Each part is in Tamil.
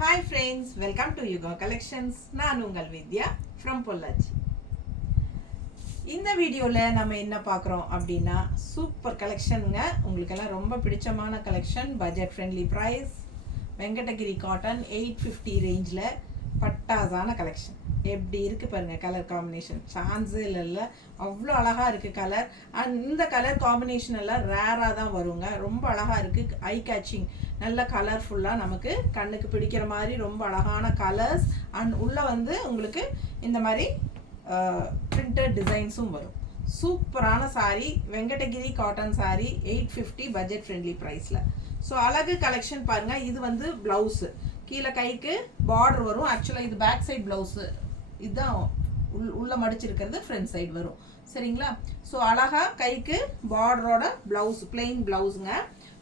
Hi friends, welcome to Yuga Collections. நான் உங்கள் வித்யா from பொள்ளாச்சி. இந்த வீடியோல நம்ம என்ன பார்க்குறோம் அப்படின்னா சூப்பர் கலெக்ஷனுங்க. உங்களுக்கெல்லாம் ரொம்ப பிடிச்சமான collection, budget friendly price, Venkatagiri cotton 850 ரேஞ்சில் பட்டாசான கலெக்ஷன். எப்படி இருக்குது பாருங்கள், கலர் காம்பினேஷன் சான்ஸே இல்லை, அவ்வளோ அழகாக இருக்குது கலர். அண்ட் இந்த கலர் காம்பினேஷன் எல்லாம் ரேராக தான் வருங்க. ரொம்ப அழகாக இருக்குது, ஐ கேச்சிங், நல்ல கலர்ஃபுல்லாக நமக்கு கண்ணுக்கு பிடிக்கிற மாதிரி ரொம்ப அழகான கலர்ஸ். அண்ட் உள்ளே வந்து உங்களுக்கு இந்த மாதிரி பிரிண்டட் டிசைன்ஸும் வரும். சூப்பரான sari, Venkatagiri cotton sari 850 budget friendly ப்ரைஸில். ஸோ அழகு கலெக்ஷன் பாருங்கள். இது வந்து ப்ளவுஸு, கீழே கைக்கு பார்டர் வரும். ஆக்சுவலாக இது பேக் சைட் ப்ளவுஸு, இதுதான் உள்ள மடிச்சிருக்கிறது ஃப்ரண்ட் சைடு வரும். சரிங்களா? ஸோ அழகாக கைக்கு பார்டரோட ப்ளவுஸ், பிளெயின் ப்ளவுஸுங்க,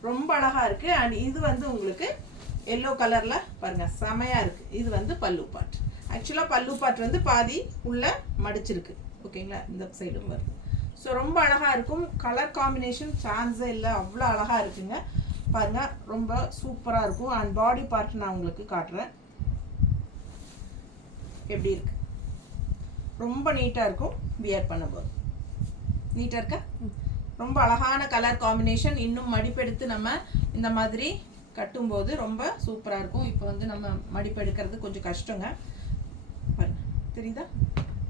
ரொம்ப அழகாக இருக்குது. அண்ட் இது வந்து உங்களுக்கு எல்லோ கலரில் பாருங்கள், செமையாக இருக்குது. இது வந்து பல்லு பாட். ஆக்சுவலாக பல்லு பாட் வந்து பாதி உள்ளே மடிச்சிருக்கு. ஓகேங்களா? இந்த சைடும் வருது. ஸோ ரொம்ப அழகாக இருக்கும். கலர் காம்பினேஷன் சான்ஸே இல்லை, அவ்வளோ அழகாக இருக்குங்க. பாருங்கள், ரொம்ப சூப்பராக இருக்கும். அண்ட் பாடி பார்ட் நான் உங்களுக்கு காட்டுறேன் எப்படி இருக்கு. ரொம்ப நீட்டாக இருக்கும் வியர் பண்ணும்போது. நீட்டாக இருக்கா? ரொம்ப அழகான கலர் காம்பினேஷன். இன்னும் மடிப்பெடுத்து நம்ம இந்த மாதிரி கட்டும்போது ரொம்ப சூப்பராக இருக்கும். இப்போ வந்து நம்ம மடிப்பெடுக்கிறது கொஞ்சம் கஷ்டங்க. பாருங்க, தெரியுதா?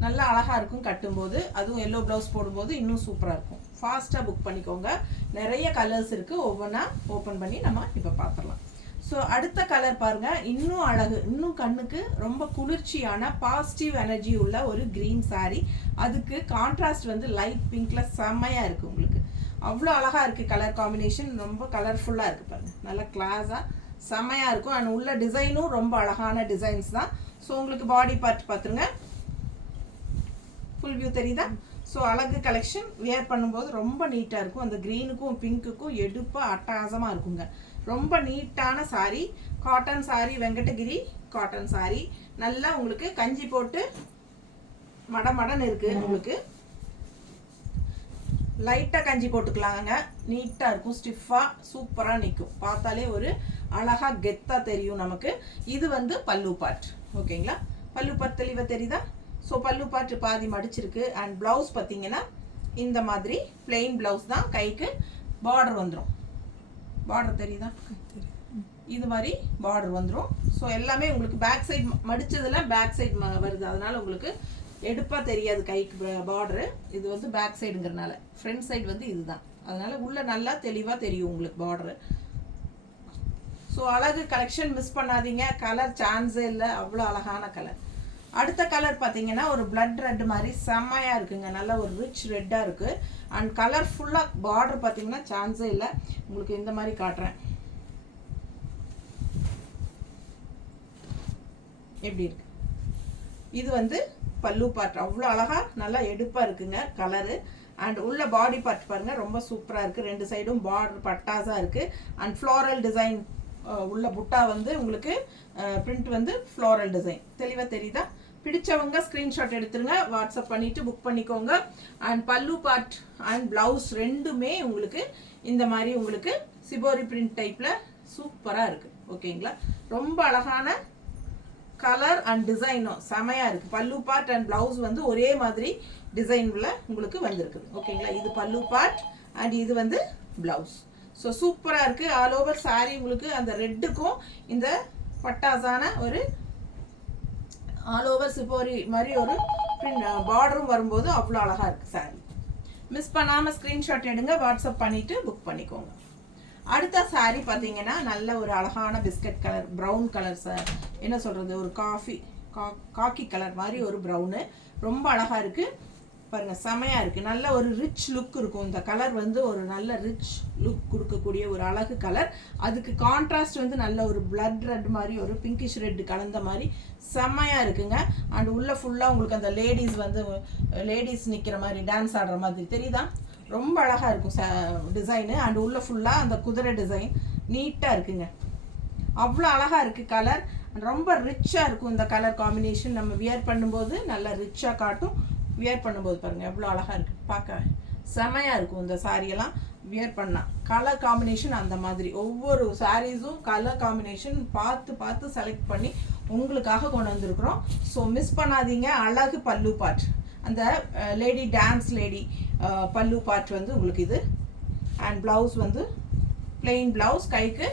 நல்லா அழகாக இருக்கும் கட்டும்போது. அதுவும் எல்லோ ப்ளவுஸ் போடும்போது இன்னும் சூப்பராக இருக்கும். ஃபாஸ்ட்டாக புக் பண்ணிக்கோங்க. நிறைய கலர்ஸ் இருக்குது, ஒவ்வொன்றா ஓப்பன் பண்ணி நம்ம இப்போ பார்த்துடலாம். ஸோ அடுத்த கலர் பாருங்கள், இன்னும் அழகு, இன்னும் கண்ணுக்கு ரொம்ப குளிர்ச்சியான பாசிட்டிவ் எனர்ஜி உள்ள ஒரு க்ரீன் சாரீ. அதுக்கு கான்ட்ராஸ்ட் வந்து லைட் பிங்க்கில் செம்மையாக இருக்குது. உங்களுக்கு அவ்வளோ அழகாக இருக்குது கலர் காம்பினேஷன். ரொம்ப கலர்ஃபுல்லாக இருக்குது பாருங்கள், நல்லா கிளாஸாக செம்மையாக இருக்கும். அண்ட் உள்ள டிசைனும் ரொம்ப அழகான டிசைன்ஸ் தான். ஸோ உங்களுக்கு பாடி பார்ட் பார்த்துருங்க, ஃபுல் வியூ தெரியுதா? ஸோ அழகு கலெக்ஷன் வியர் பண்ணும்போது ரொம்ப நீட்டாக இருக்கும். அந்த க்ரீனுக்கும் பிங்க்குக்கும் எடுப்பாக அட்டகாசமாக இருக்குங்க. ரொம்ப நீட்டான சாரீ, காட்டன் சாரீ, வெங்கடகிரி காட்டன் சாரீ. நல்லா உங்களுக்கு கஞ்சி போட்டு மடமடன் இருக்குது. உங்களுக்கு லைட்டாக கஞ்சி போட்டுக்கலாங்க, நீட்டாக இருக்கும், ஸ்டிஃபாக சூப்பராக நிற்கும். பார்த்தாலே ஒரு அழகாக கெத்தாக தெரியும் நமக்கு. இது வந்து பல்லு பார்ட். ஓகேங்களா? பல்லு பார்ட் தெளிவாக தெரியுதா? ஸோ பல்லு பார்ட் பாதி மடிச்சிருக்கு. அண்ட் ப்ளவுஸ் பார்த்தீங்கன்னா இந்த மாதிரி பிளெயின் ப்ளவுஸ் தான், கைக்கு பார்டர் வந்துடும். பார்டர் தெரியுதா? இது மாதிரி பார்டர் வந்துடும். ஸோ எல்லாமே உங்களுக்கு பேக் சைட் மடித்ததில் பேக் சைட் வருது, அதனால் உங்களுக்கு எடுப்பாக தெரியாது கைக்கு பார்டரு. இது வந்து பேக் சைடுங்கிறனால, ஃப்ரண்ட் சைடு வந்து இதுதான், அதனால் உள்ளே நல்லா தெளிவாக தெரியும் உங்களுக்கு பார்டரு. ஸோ அழகு கலெக்ஷன் மிஸ் பண்ணாதீங்க. கலர் சான்ஸே இல்லை, அவ்வளோ அழகான கலர். அடுத்த கலர் பார்த்தீங்கன்னா ஒரு பிளட் ரெட் மாதிரி செம்மையாக இருக்குங்க. நல்ல ஒரு ரிச் ரெட்டாக இருக்குது. அண்ட் கலர்ஃபுல்லாக பார்டர் பார்த்தீங்கன்னா சான்ஸே இல்லை. உங்களுக்கு இந்த மாதிரி காட்டுறேன், எப்படி இருக்கு. இது வந்து பல்லு பார்ட், அவ்வளோ அழகாக நல்லா எடுப்பாக இருக்குங்க கலரு. அண்ட் உள்ள பாடி பார்ட் பாருங்கள், ரொம்ப சூப்பராக இருக்குது. ரெண்டு சைடும் பார்டர் பட்டாஸாக இருக்குது. அண்ட் ஃப்ளோரல் டிசைன் உள்ள புட்டா வந்து உங்களுக்கு பிரிண்ட் வந்து ஃப்ளோரல் டிசைன் தெளிவாக தெரியுதா? பிடிச்சவங்க ஸ்க்ரீன்ஷாட் எடுத்துருங்க, வாட்ஸ்அப் பண்ணிவிட்டு புக் பண்ணிக்கோங்க. அண்ட் பல்லு பார்ட் அண்ட் ப்ளவுஸ் ரெண்டுமே உங்களுக்கு இந்த மாதிரி உங்களுக்கு சிபோரி பிரிண்ட் டைப்பில் சூப்பராக இருக்குது. ஓகேங்களா? ரொம்ப அழகான கலர் அண்ட் டிசைனும் செமையாக இருக்குது. பல்லு பார்ட் அண்ட் ப்ளவுஸ் வந்து ஒரே மாதிரி டிசைனில் உங்களுக்கு வந்திருக்குது. ஓகேங்களா? இது பல்லு பார்ட் அண்ட் இது வந்து ப்ளவுஸ். ஸோ சூப்பராக இருக்குது. ஆல் ஓவர் சாரீ உங்களுக்கு அந்த ரெட்டுக்கும் இந்த பட்டாசான ஒரு ஆல் ஓவர் சிபோரி மாதிரி ஒரு பார்டரும் வரும்போது அவ்வளோ அழகாக இருக்குது சாரீ. மிஸ் பண்ணாமல் ஸ்க்ரீன்ஷாட் எடுங்க, வாட்ஸ்அப் பண்ணிவிட்டு புக் பண்ணிக்கோங்க. அடுத்த சாரீ பார்த்தீங்கன்னா நல்ல ஒரு அழகான பிஸ்கட் கலர், ப்ரௌன் கலர், என்ன சொல்கிறது, ஒரு காக்கி கலர் மாதிரி ஒரு ப்ரௌனு, ரொம்ப அழகாக இருக்குது பாருங்கள், செமையாக இருக்குது. நல்ல ஒரு ரிச் லுக் இருக்கும். இந்த கலர் வந்து ஒரு நல்ல ரிச் லுக் கொடுக்கக்கூடிய ஒரு அழகு கலர். அதுக்கு கான்ட்ராஸ்ட் வந்து நல்ல ஒரு பிளட் ரெட் மாதிரி ஒரு பிங்கிஷ் ரெட் கலந்த மாதிரி செம்மையாக இருக்குங்க. அண்ட் உள்ளே ஃபுல்லாக உங்களுக்கு அந்த லேடிஸ் நிற்கிற மாதிரி டான்ஸ் ஆடுற மாதிரி தெரியுதா? ரொம்ப அழகாக இருக்கும் டிசைனு. அண்ட் உள்ளே ஃபுல்லாக அந்த குதிரை டிசைன் நீட்டாக இருக்குங்க. அவ்வளோ அழகாக இருக்குது கலர். ரொம்ப ரிச்சாக இருக்கும் இந்த கலர் காம்பினேஷன். நம்ம வியர் பண்ணும்போது நல்லா ரிச்சாக காட்டும். வியர் பண்ணும்போது பாருங்கள் எவ்வளோ அழகாக இருக்குது, பார்க்க செமையாக இருக்கும். இந்த சாரியெல்லாம் வியர் பண்ணலாம். கலர் காம்பினேஷன் அந்த மாதிரி ஒவ்வொரு சாரீஸும் கலர் காம்பினேஷன் பார்த்து பார்த்து செலக்ட் பண்ணி உங்களுக்காக கொண்டு வந்திருக்கிறோம். ஸோ மிஸ் பண்ணாதீங்க. அழகு பல்லு பார்ட், அந்த லேடி டான்ஸ் லேடி பல்லு பார்ட் வந்து உங்களுக்கு இது. அண்ட் ப்ளவுஸ் வந்து பிளெயின் ப்ளவுஸ், கைக்கு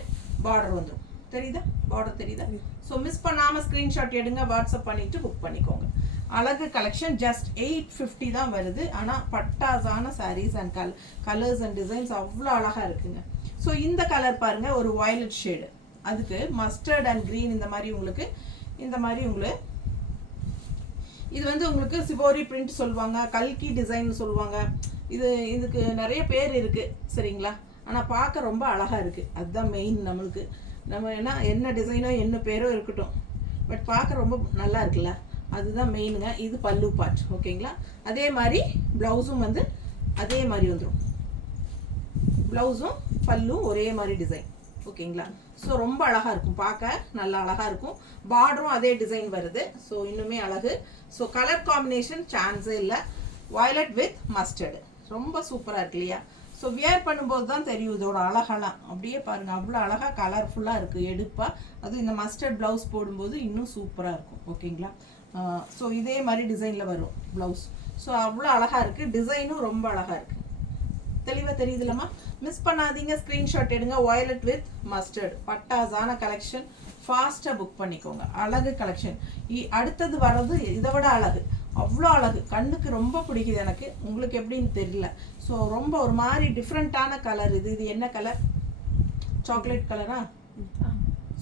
பார்டர் வந்துடும். தெரியுதா? பார்டர் தெரியுதா? ஸோ மிஸ் பண்ணாமல் ஸ்க்ரீன்ஷாட் எடுங்க, வாட்ஸ்அப் பண்ணிவிட்டு புக் பண்ணிக்கோங்க. அழகு கலெக்ஷன் ஜஸ்ட் 850 தான் வருது. ஆனால் பட்டாசான saris and colours and designs அவ்வளோ அழகாக இருக்குங்க. ஸோ இந்த கலர் பாருங்கள், ஒரு வயலட் ஷேடு, அதுக்கு மஸ்டர்ட் அண்ட் க்ரீன் இந்த மாதிரி உங்களுக்கு இது வந்து உங்களுக்கு சிவோரி பிரிண்ட் சொல்லுவாங்க, கல்கி டிசைன் சொல்லுவாங்க. இதுக்கு நிறைய பேர் இருக்குது சரிங்களா. ஆனால் பார்க்க ரொம்ப அழகாக இருக்குது. அதுதான் மெயின் நம்மளுக்கு. நம்ம என்ன டிசைனோ என்ன பேரோ இருக்கட்டும், பட் பார்க்க ரொம்ப நல்லா இருக்குல்ல, அதுதான் மெயினுங்க. இது பல்லு பார்ட் ஓகேங்களா. அதே மாதிரி ப்ளவுஸும் வந்து அதே மாதிரி வந்துடும். ப்ளவுஸும் பல்லும் ஒரே மாதிரி டிசைன் ஓகேங்களா. ஸோ ரொம்ப அழகாக இருக்கும், பார்க்க நல்லா அழகாக இருக்கும். பார்டரும் அதே டிசைன் வருது. ஸோ இன்னுமே அழகு. ஸோ கலர் காம்பினேஷன் சான்ஸே இல்லை. வயலட் வித் மஸ்டர்டு ரொம்ப சூப்பராக இருக்கு இல்லையா. ஸோ வியர் பண்ணும்போது தான் தெரியும் இதோட அழகெல்லாம். அப்படியே பாருங்கள், அவ்வளோ அழகாக கலர்ஃபுல்லாக இருக்குது எடுப்பாக. அதுவும் இந்த மஸ்டர்ட் ப்ளவுஸ் போடும்போது இன்னும் சூப்பராக இருக்கும் ஓகேங்களா. ஸோ இதே மாதிரி டிசைனில் வரும் ப்ளவுஸ். ஸோ அவ்வளோ அழகாக இருக்குது, டிசைனும் ரொம்ப அழகாக இருக்குது. தெளிவாக தெரியுதுல்லம்மா. மிஸ் பண்ணாதீங்க, ஸ்க்ரீன்ஷாட் எடுங்க. வயலட் வித் மஸ்டர்ட் பட்டாசான கலெக்ஷன், ஃபாஸ்ட்டாக புக் பண்ணிக்கோங்க. அழகு கலெக்ஷன். அடுத்தது வர்றது இதை விட அழகு, அவ்வளோ அழகு, கண்ணுக்கு ரொம்ப பிடிக்குது எனக்கு. உங்களுக்கு எப்படின்னு தெரியல. ஸோ ரொம்ப ஒரு மாதிரி டிஃப்ரெண்ட்டான கலர் இது. இது என்ன கலர்? சாக்லேட் கலரா?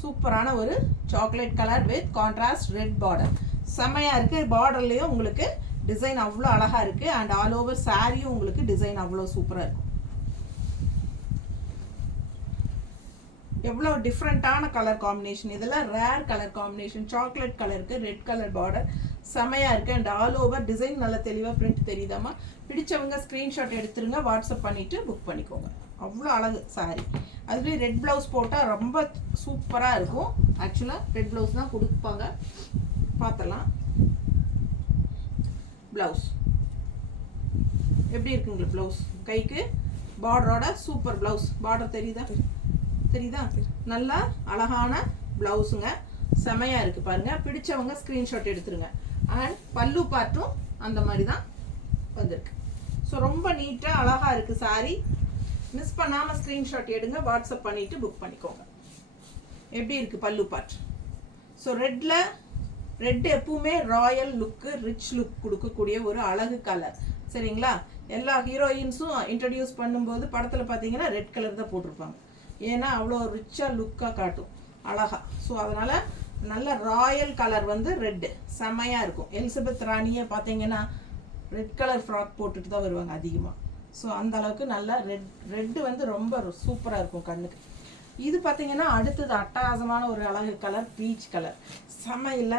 சூப்பரான ஒரு chocolate colour with contrast red border. செம்மையாக இருக்குது. பார்டர்லேயும் உங்களுக்கு டிசைன் அவ்வளோ அழகாக இருக்குது. அண்ட் ஆல் ஓவர் சாரியும் உங்களுக்கு டிசைன் அவ்வளோ சூப்பராக இருக்கும். எவ்வளோ டிஃப்ரெண்ட்டான கலர் காம்பினேஷன். இதெல்லாம் ரேர் கலர் காம்பினேஷன். சாக்லேட் கலருக்கு ரெட் கலர் பார்டர் செமையாக இருக்குது. அண்ட் ஆல் ஓவர் டிசைன் நல்ல தெளிவாக பிரிண்ட் தெரியுதாம்மா. பிடிச்சவங்க ஸ்க்ரீன்ஷாட் எடுத்துருங்க, வாட்ஸ்அப் பண்ணிவிட்டு புக் பண்ணிக்கோங்க. அவ்வளோ அழகு சாரி. அதுலேயும் ரெட் ப்ளவுஸ் போட்டால் ரொம்ப சூப்பராக இருக்கும். ஆக்சுவலாக ரெட் ப்ளவுஸ் தான் கொடுப்பாங்க. பார்த்தலாம் ப்ளவுஸ் எப்படி இருக்குங்க. ப்ளவுஸ் கைக்கு பார்டரோட சூப்பர் ப்ளவுஸ். பார்டர் தெரியுதா? நல்லா அழகான ப்ளவுஸுங்க, செமையாக இருக்குது பாருங்கள். பிடிச்சவங்க ஸ்க்ரீன்ஷாட் எடுத்துருங்க. அண்ட் பல்லு பார்ட்டும் அந்த மாதிரி தான் வந்திருக்கு. ஸோ ரொம்ப நீட்டாக அழகாக இருக்குது சாரி. மிஸ் பண்ணாமல் ஸ்க்ரீன்ஷாட் எடுங்க, வாட்ஸ்அப் பண்ணிவிட்டு புக் பண்ணிக்கோங்க. எப்படி இருக்குது பல்லு பார்ட்? ஸோ ரெட் எப்பவுமே ராயல் லுக்கு, ரிச் லுக் கொடுக்கக்கூடிய ஒரு அழகு கலர் சரிங்களா. எல்லா ஹீரோயின்ஸும் இன்ட்ரடியூஸ் பண்ணும்போது படத்தில் பார்த்தீங்கன்னா ரெட் கலர் தான் போட்டிருப்பாங்க. ஏன்னா அவ்வளோ ரிச்சாக லுக்காக காட்டும் அழகா. ஸோ அதனால் நல்ல ராயல் கலர் வந்து ரெட்டு செம்மையாக இருக்கும். எலிசபெத் ராணியை பார்த்தீங்கன்னா ரெட் கலர் ஃப்ராக் போட்டுட்டு தான் வருவாங்க அதிகமாக. ஸோ அந்த அளவுக்கு நல்லா ரெட்டு வந்து ரொம்ப சூப்பராக இருக்கும் கண்ணுக்கு. இது பார்த்தீங்கன்னா அடுத்தது அட்டகாசமான ஒரு அழகு கலர், பீச் கலர். செம்மையில்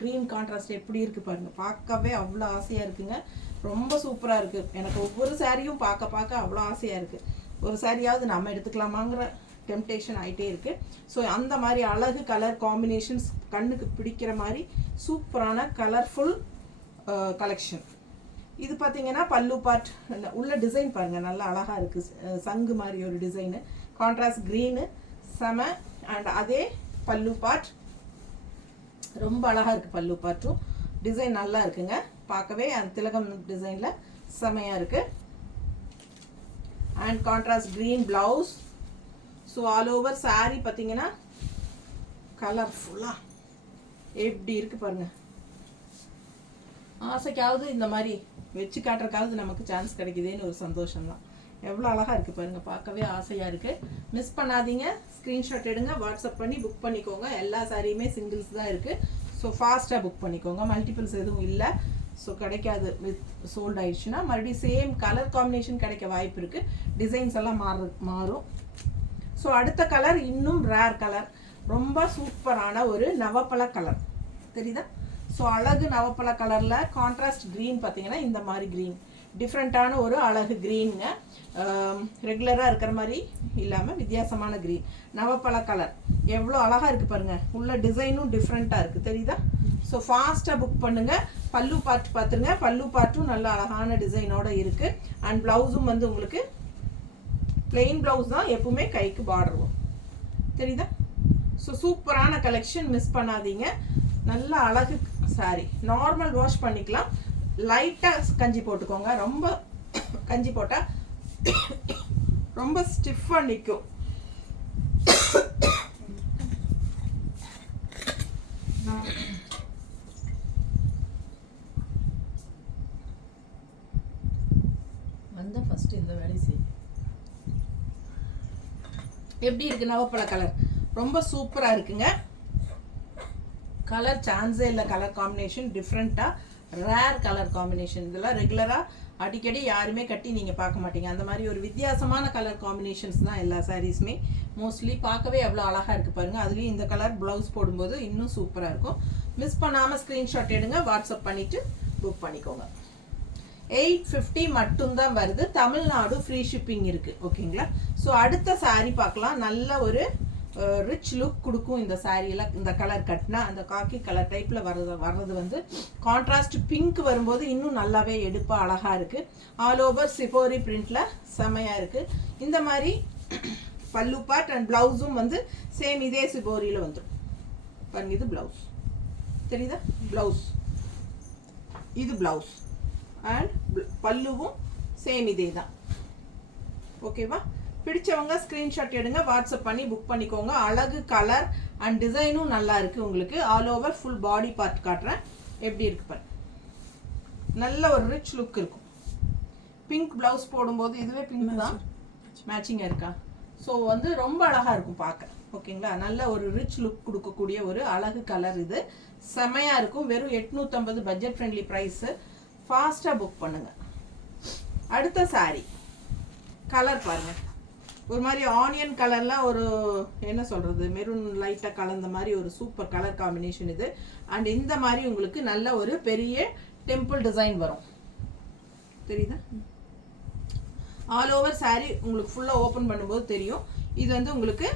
க்ரீன் கான்ட்ராஸ்ட் எப்படி இருக்குது பாருங்கள். பார்க்கவே அவ்வளோ ஆசையாக இருக்குங்க. ரொம்ப சூப்பராக இருக்குது. எனக்கு ஒவ்வொரு சாரியும் பார்க்க அவ்வளோ ஆசையாக இருக்குது. ஒரு சாரியாவது நம்ம எடுத்துக்கலாமாங்கிற டெம்டேஷன் ஆகிட்டே இருக்குது. ஸோ அந்த மாதிரி அழகு கலர் காம்பினேஷன்ஸ் கண்ணுக்கு பிடிக்கிற மாதிரி சூப்பரான கலர்ஃபுல் கலெக்ஷன். இது பார்த்தீங்கன்னா பல்லு பார்ட் உள்ள டிசைன் பாருங்கள், நல்லா அழகாக இருக்குது. சங்கு மாதிரி ஒரு டிசைனு, கான்ட்ராஸ்ட் க்ரீனு செம. அண்ட் அதே பல்லு பார்ட் ரொம்ப அழகாக இருக்குது. பல்லு பார்ட்டும் டிசைன் நல்லா இருக்குங்க, பார்க்கவே அந்த திலகம் டிசைனில் செமையாக இருக்குது. And contrast green blouse. So all over sari பார்த்தீங்கன்னா கலர்ஃபுல்லாக எப்படி இருக்குது பாருங்கள். ஆசைக்காவது இந்த மாதிரி வச்சு காட்டுறக்காவது நமக்கு சான்ஸ் கிடைக்குதுன்னு ஒரு சந்தோஷம்தான். எவ்வளோ அழகாக இருக்குது பாருங்கள், பார்க்கவே ஆசையாக இருக்குது. மிஸ் பண்ணாதீங்க, ஸ்க்ரீன்ஷாட் எடுங்க, வாட்ஸ்அப் பண்ணி புக் பண்ணிக்கோங்க. எல்லா சாரியுமே சிங்கிள்ஸ் தான் இருக்குது. ஸோ ஃபாஸ்ட்டாக புக் பண்ணிக்கோங்க, மல்டிபிள்ஸ் எதுவும் இல்லை. ஸோ கிடைக்காது, வித் சோல்ட் ஆயிடுச்சுன்னா மறுபடியும் சேம் கலர் காம்பினேஷன் கிடைக்க வாய்ப்பு இருக்குது. டிசைன்ஸ் எல்லாம் மாறும். ஸோ அடுத்த கலர் இன்னும் ரேர் கலர், ரொம்ப சூப்பரான ஒரு நவப்பழ கலர் தெரியுதா. ஸோ அழகு நவப்பழ கலரில் கான்ட்ராஸ்ட் க்ரீன் பார்த்தீங்கன்னா இந்த மாதிரி க்ரீன், டிஃப்ரெண்ட்டான ஒரு அழகு க்ரீனுங்க. ரெகுலராக இருக்கிற மாதிரி இல்லாமல் வித்தியாசமான க்ரீன் நவப்பழ கலர். எவ்வளோ அழகாக இருக்குது பாருங்கள். உள்ள டிசைனும் டிஃப்ரெண்ட்டாக இருக்குது தெரியுதா. ஸோ ஃபாஸ்ட்டாக புக் பண்ணுங்கள். பல்லு பார்ட் பார்த்துருங்க, பல்லு பார்ட்டும் நல்ல அழகான டிசைனோடு இருக்குது. அண்ட் ப்ளவுஸும் வந்து உங்களுக்கு பிளெயின் ப்ளவுஸ் தான் எப்பவுமே கைக்கு பார்டர் வரும். தெரியுதா? ஸோ சூப்பரான கலெக்ஷன், மிஸ் பண்ணாதீங்க. நல்ல அழகு சாரி. நார்மல் வாஷ் பண்ணிக்கலாம். லைட்டாக கஞ்சி போட்டுக்கோங்க. ரொம்ப கஞ்சி போட்டால் ரொம்ப ஸ்டிஃபாக நிற்கும். வந்த ஃபர்ஸ்ட் இந்த வேலை செய். எப்படி இருக்கு நவப்பழ கலர்? ரொம்ப சூப்பராக இருக்குங்க. கலர் சான்ஸே இல்லை. கலர் காம்பினேஷன் டிஃப்ரெண்ட்டாக ரேர் கலர் காம்பினேஷன். இதெல்லாம் ரெகுலராக அடிக்கடி யாருமே கட்டி நீங்கள் பார்க்க மாட்டீங்க. அந்த மாதிரி ஒரு வித்தியாசமான கலர் காம்பினேஷன்ஸ் தான் எல்லா சாரீஸுமே. மோஸ்ட்லி பார்க்கவே எவ்வளோ அழகாக இருக்குது பாருங்கள். அதுலேயும் இந்த கலர் ப்ளவுஸ் போடும்போது இன்னும் சூப்பராக இருக்கும். மிஸ் பண்ணாமல் ஸ்க்ரீன்ஷாட் எடுங்க, வாட்ஸ்அப் பண்ணிவிட்டு புக் பண்ணிக்கோங்க. 850 மட்டும்தான் வருது. தமிழ்நாடு ஃப்ரீ ஷிப்பிங் இருக்குது. ஓகேங்களா? ஸோ அடுத்த சாரீ பார்க்கலாம். நல்ல ஒரு ரிச் லுக் கொடுக்கும் இந்த சாரியில். இந்த கலர் கட்டினா அந்த காக்கி கலர் டைப்பில் வர்றது வந்து கான்ட்ராஸ்ட் பிங்க் வரும்போது இன்னும் நல்லாவே எடுப்பாக அழகாக இருக்குது. ஆல் ஓவர் சிபோரி பிரிண்டில் செமையாக இருக்குது. இந்த மாதிரி பல்லு பார்ட் அண்ட் ப்ளவுஸும் வந்து சேம் இதே சிபோரியில் வந்துடும் பாருங்க. இது ப்ளவுஸ் தெரியுதா? ப்ளவுஸ் இது ப்ளவுஸ் அண்ட் பல்லுவும் சேம் இதே தான். ஓகேவா? பிடிச்சவங்க ஸ்க்ரீன்ஷாட் எடுங்க, வாட்ஸ்அப் பண்ணி புக் பண்ணிக்கோங்க. அழகு கலர் அண்ட் டிசைனும் நல்லா இருக்குது உங்களுக்கு. All over full body part காட்டுறேன் எப்படி இருக்கு பாரு. நல்ல ஒரு ரிச் லுக் இருக்கும். பிங்க் ப்ளவுஸ் போடும்போது இதுவே பிங்க் தான் மேட்சிங்காக இருக்கா? ஸோ வந்து ரொம்ப அழகாக இருக்கும் பார்க்க. ஓகேங்களா? நல்ல ஒரு ரிச் லுக் கொடுக்கக்கூடிய ஒரு அழகு கலர். இது செமையாக இருக்கும். வெறும் 850 பட்ஜெட் ஃப்ரெண்ட்லி ப்ரைஸு. ஃபாஸ்ட்டாக புக் பண்ணுங்கள். அடுத்த சாரீ கலர் பாருங்கள். ஒரு மாதிரி ஆனியன் கலர்லாம் ஒரு என்ன சொல்கிறது, மெரூன் லைட்டாக கலந்த மாதிரி ஒரு சூப்பர் கலர் காம்பினேஷன் இது. அண்ட் இந்த மாதிரி உங்களுக்கு நல்ல ஒரு பெரிய டெம்பிள் டிசைன் வரும். தெரியுதா? ஆல் ஓவர் சாரீ உங்களுக்கு ஃபுல்லாக ஓப்பன் பண்ணும்போது தெரியும். இது வந்து உங்களுக்கு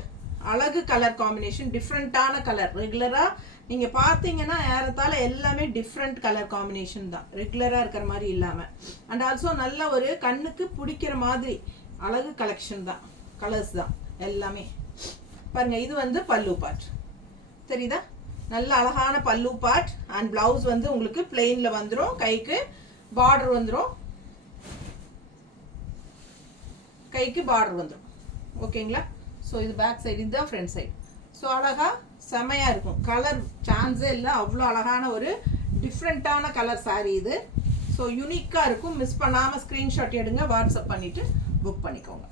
அழகு கலர் காம்பினேஷன், டிஃப்ரெண்ட்டான கலர். ரெகுலராக நீங்கள் பார்த்தீங்கன்னா ஏறத்தாழ எல்லாமே டிஃப்ரெண்ட் கலர் காம்பினேஷன் தான், ரெகுலராக இருக்கிற மாதிரி இல்லாமல். அண்ட் ஆல்சோ நல்ல ஒரு கண்ணுக்கு பிடிக்கிற மாதிரி அழகு கலெக்ஷன் தான், கலர்ஸ் தான் எல்லாமே பாருங்க. இது வந்து பல்லு பார்ட் தெரியுதா? நல்ல அழகான பல்லு பார்ட் அண்ட் பிளவுஸ் வந்து உங்களுக்கு பிளெயின்ல வந்துடும். கைக்கு பார்டர் வந்துடும். கைக்கு பார்டர் வந்துடும். ஓகேங்களா? ஸோ இது பேக் சைடு, இதுதான் ஃப்ரண்ட் சைடு. ஸோ அழகா செமையா இருக்கும். கலர் சான்ஸே இல்லை. அவ்வளோ அழகான ஒரு டிஃப்ரெண்ட்டான கலர் சாரீ இது. ஸோ யூனிக்காக இருக்கும். மிஸ் பண்ணாமல் ஸ்க்ரீன்ஷாட் எடுங்க, வாட்ஸ்அப் பண்ணிவிட்டு புக் பண்ணிக்கோங்க.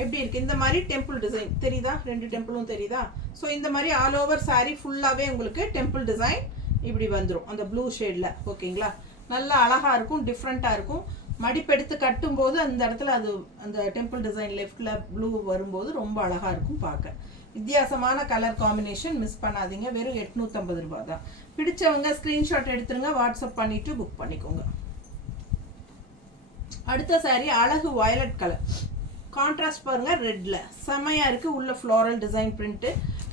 எப்படி இருக்கு? இந்த மாதிரி டெம்பிள் டிசைன் தெரியுதா? 2 டெம்பிளும் தெரியுதா? ஸோ இந்த மாதிரி ஆல் ஓவர் சாரீ ஃபுல்லாகவே உங்களுக்கு டெம்பிள் டிசைன் இப்படி வந்துடும் அந்த ப்ளூ ஷேடில். ஓகேங்களா? நல்லா அழகாக இருக்கும், டிஃப்ரெண்ட்டாக இருக்கும். மடிப்பெடுத்து கட்டும்போது அந்த இடத்துல அது அந்த டெம்பிள் டிசைன் லெஃப்டில் ப்ளூ வரும்போது ரொம்ப அழகாக இருக்கும் பார்க்க. வித்தியாசமான கலர் காம்பினேஷன், மிஸ் பண்ணாதீங்க. வெறும் 850 ரூபா தான். பிடிச்சவங்க ஸ்க்ரீன்ஷாட் எடுத்துருங்க, வாட்ஸ்அப் பண்ணிவிட்டு புக் பண்ணிக்கோங்க. அடுத்த சாரீ அழகு வயலட் கலர். கான்ட்ராஸ்ட் பாருங்க, ரெட்ல செமையா இருக்கு. உள்ள ஃப்ளோரல் டிசைன் பிரிண்ட்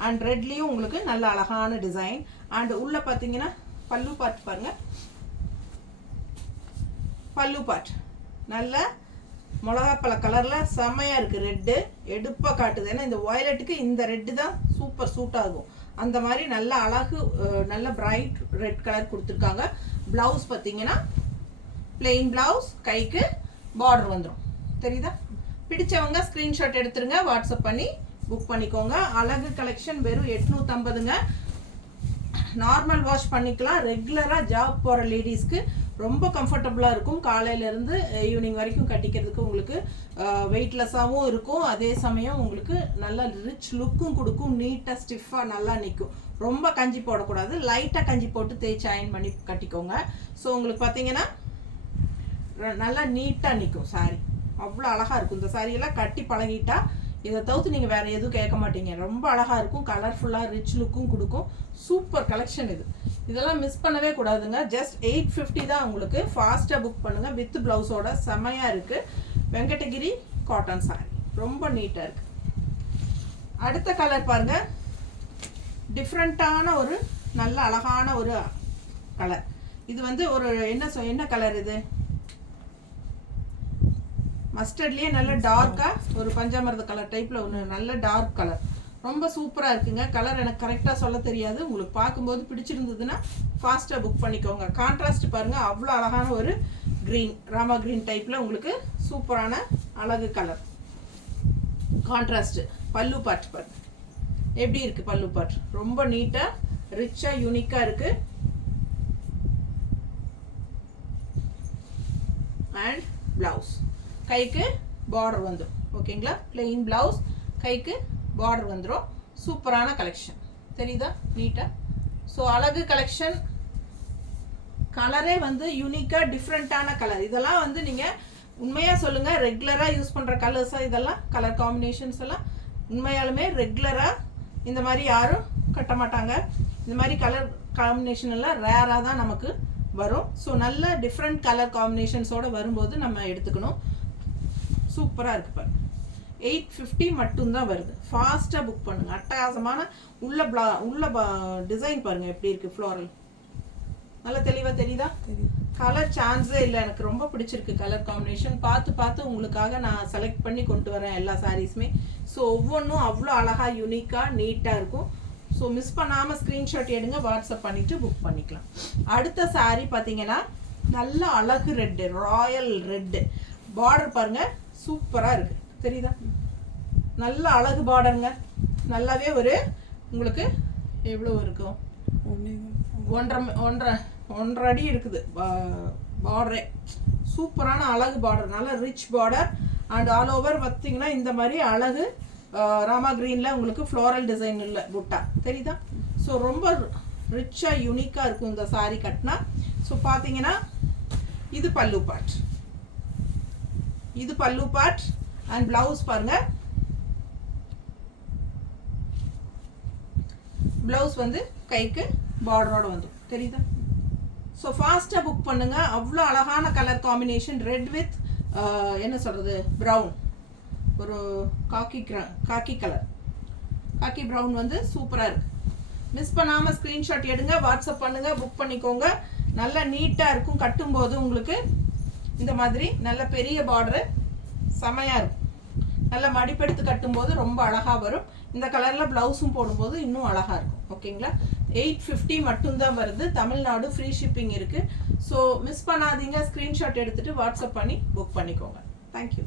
அண்ட் ரெட்லயும் உங்களுக்கு நல்ல அழகான டிசைன். அண்ட் உள்ள பாத்தீங்கன்னா பல்லு பார்ட் பாருங்க. பல்லு பார்ட் நல்ல மிளகாப்பழ கலர்ல செமையா இருக்கு. ரெட்டு எடுப்பா காட்டுது. ஏன்னா இந்த வயலட்டுக்கு இந்த ரெட்டு தான் சூப்பர் சூட் ஆகும். அந்த மாதிரி நல்ல அழகு, நல்ல பிரைட் ரெட் கலர் கொடுத்துருக்காங்க. பிளவுஸ் பார்த்தீங்கன்னா பிளெயின் பிளவுஸ், கைக்கு பார்டர் வந்துடும். தெரியுதா? பிடிச்சவங்க ஸ்க்ரீன்ஷாட் எடுத்துருங்க, வாட்ஸ்அப் பண்ணி புக் பண்ணிக்கோங்க. அழகு கலெக்ஷன் வெறும் 850ங்க. நார்மல் வாஷ் பண்ணிக்கலாம். ரெகுலராக ஜாப் போகிற லேடிஸ்க்கு ரொம்ப கம்ஃபர்டபுளாக இருக்கும். காலையிலேருந்து ஈவினிங் வரைக்கும் கட்டிக்கிறதுக்கு உங்களுக்கு வெயிட்லெஸ்ஸாகவும் இருக்கும். அதே சமயம் உங்களுக்கு நல்ல ரிச் லுக்கும் கொடுக்கும். நீட்டாக ஸ்டிஃபாக நல்லா நிற்கும். ரொம்ப கஞ்சி போடக்கூடாது. லைட்டாக கஞ்சி போட்டு தேய்ச்சி அயன் பண்ணி கட்டிக்கோங்க. ஸோ உங்களுக்கு பார்த்தீங்கன்னா நல்லா நீட்டாக நிற்கும் சாரி. அவ்வளோ அழகாக இருக்கும். இந்த சாரியெல்லாம் கட்டி பழகிட்டா இதை தவிர்த்து நீங்கள் வேறு எதுவும் கேட்க மாட்டீங்க. ரொம்ப அழகாக இருக்கும். கலர்ஃபுல்லாக ரிச் லுக்கும் கொடுக்கும். சூப்பர் கலெக்ஷன் இது. இதெல்லாம் மிஸ் பண்ணவே கூடாதுங்க. ஜஸ்ட் 850 தான் உங்களுக்கு. ஃபாஸ்ட்டாக புக் பண்ணுங்கள். வித் ப்ளவுஸோட செமையாக இருக்குது. வெங்கடகிரி காட்டன் சாரி ரொம்ப நீட்டாக இருக்குது. அடுத்த கலர் பாருங்கள். டிஃப்ரெண்ட்டான ஒரு நல்ல அழகான ஒரு கலர். இது வந்து ஒரு என்ன கலர் இது? மஸ்டர்ட்லேயே நல்ல டார்க்காக ஒரு பஞ்சாமிரத கலர் டைப்பில் ஒன்று நல்ல டார்க் கலர், ரொம்ப சூப்பராக இருக்குங்க. கலர் எனக்கு கரெக்டாக சொல்ல தெரியாது, உங்களுக்கு பார்க்கும்போது பிடிச்சிருந்ததுன்னா ஃபாஸ்ட்டாக புக் பண்ணிக்கோங்க. கான்ட்ராஸ்ட் பாருங்கள், அவ்வளோ அழகான ஒரு க்ரீன், ராமா க்ரீன் டைப்பில் உங்களுக்கு சூப்பரான அழகு கலர் கான்ட்ராஸ்ட்டு. பல்லு பார்ட் பாருங்க எப்படி இருக்குது, பல்லு பார்ட் ரொம்ப நீட்டாக ரிச்சாக யூனிக்காக இருக்குது. அண்ட் ப்ளவுஸ் கைக்கு பார்டர் வந்துடும். ஓகேங்களா, பிளெயின் ப்ளவுஸ் கைக்கு பார்டர் வந்துடும். சூப்பரான கலெக்ஷன் தெரியுதா நீட்டாக. ஸோ அழகு கலெக்ஷன், கலரே வந்து யூனிக்காக டிஃப்ரெண்ட்டான கலர். இதெல்லாம் வந்து நீங்கள் உண்மையாக சொல்லுங்கள், ரெகுலராக யூஸ் பண்ணுற கலர்ஸாக இதெல்லாம் கலர் காம்பினேஷன்ஸ் எல்லாம் உண்மையாலுமே ரெகுலராக இந்த மாதிரி யாரும் கட்ட மாட்டாங்க. இந்த மாதிரி கலர் காம்பினேஷன் எல்லாம் ரேராக தான் நமக்கு வரும். ஸோ நல்ல டிஃப்ரெண்ட் கலர் காம்பினேஷன்ஸோடு வரும்போது நம்ம எடுத்துக்கணும். சூப்பராக இருக்குது பாருங்க. 850 மட்டும்தான் வருது. ஃபாஸ்ட்டாக புக் பண்ணுங்கள். அட்டகாசமான உள்ள டிசைன் பாருங்கள் எப்படி இருக்குது, ஃப்ளோரல் நல்லா தெளிவாக தெரியுதா. கலர் சான்ஸே இல்லை, எனக்கு ரொம்ப பிடிச்சிருக்கு கலர் காம்பினேஷன். பார்த்து உங்களுக்காக நான் செலக்ட் பண்ணி கொண்டு வரேன் எல்லா சாரீஸுமே. ஸோ ஒவ்வொன்றும் அவ்வளோ அழகாக யூனிக்காக நீட்டாக இருக்கும். ஸோ மிஸ் பண்ணாமல் ஸ்க்ரீன்ஷாட் எடுங்க, வாட்ஸ்அப் பண்ணிவிட்டு புக் பண்ணிக்கலாம். அடுத்த சாரீ பார்த்தீங்கன்னா நல்ல அழகு ரெட்டு, ராயல் ரெட்டு பார்டர் பாருங்கள், சூப்பராக இருக்குது தெரியுதா. நல்ல அழகு பார்டருங்க. நல்லாவே ஒரு உங்களுக்கு எவ்வளோ இருக்கும், 1.5 அடி இருக்குது பார்டரே. சூப்பரான அழகு பார்டர், நல்ல rich border. And all over பார்த்தீங்கன்னா இந்த மாதிரி அழகு ராமா க்ரீனில் உங்களுக்கு ஃப்ளோரல் டிசைன் இல்லை புட்டா தெரியுதா. ஸோ ரொம்ப ரிச்சாக யூனிக்காக இருக்கும் இந்த சாரீ கட்டினா. ஸோ பார்த்தீங்கன்னா இது பல்லு பார்ட், இது பல்லு பார்ட். அண்ட் பிளவுஸ் பாருங்க, பிளவுஸ் வந்து கைக்கு பார்டரோட வந்து தெரியுதா. ஸோ ஃபாஸ்ட்டாக புக் பண்ணுங்க. அவ்வளோ அழகான கலர் காம்பினேஷன், ரெட் வித் என்ன சொல்கிறது ப்ரௌன், ஒரு காக்கி கலர், காக்கி ப்ரௌன் வந்து சூப்பராக இருக்குது. மிஸ் பண்ணாமல் ஸ்க்ரீன்ஷாட் எடுங்க, வாட்ஸ்அப் பண்ணுங்கள், புக் பண்ணிக்கோங்க. நல்லா நீட்டாக இருக்கும் கட்டும்போது. உங்களுக்கு இந்த மாதிரி நல்ல பெரிய பார்டரு செமையாக இருக்கும். நல்லா மடிப்பெடுத்து கட்டும்போது ரொம்ப அழகாக வரும். இந்த கலரில் ப்ளவுஸும் போடும்போது இன்னும் அழகாக இருக்கும். ஓகேங்களா, 850 மட்டும்தான் வருது. தமிழ்நாடு ஃப்ரீ ஷிப்பிங் இருக்குது. ஸோ மிஸ் பண்ணாதீங்க, ஸ்க்ரீன்ஷாட் எடுத்துகிட்டு வாட்ஸ்அப் பண்ணி புக் பண்ணிக்கோங்க. தேங்க்யூ.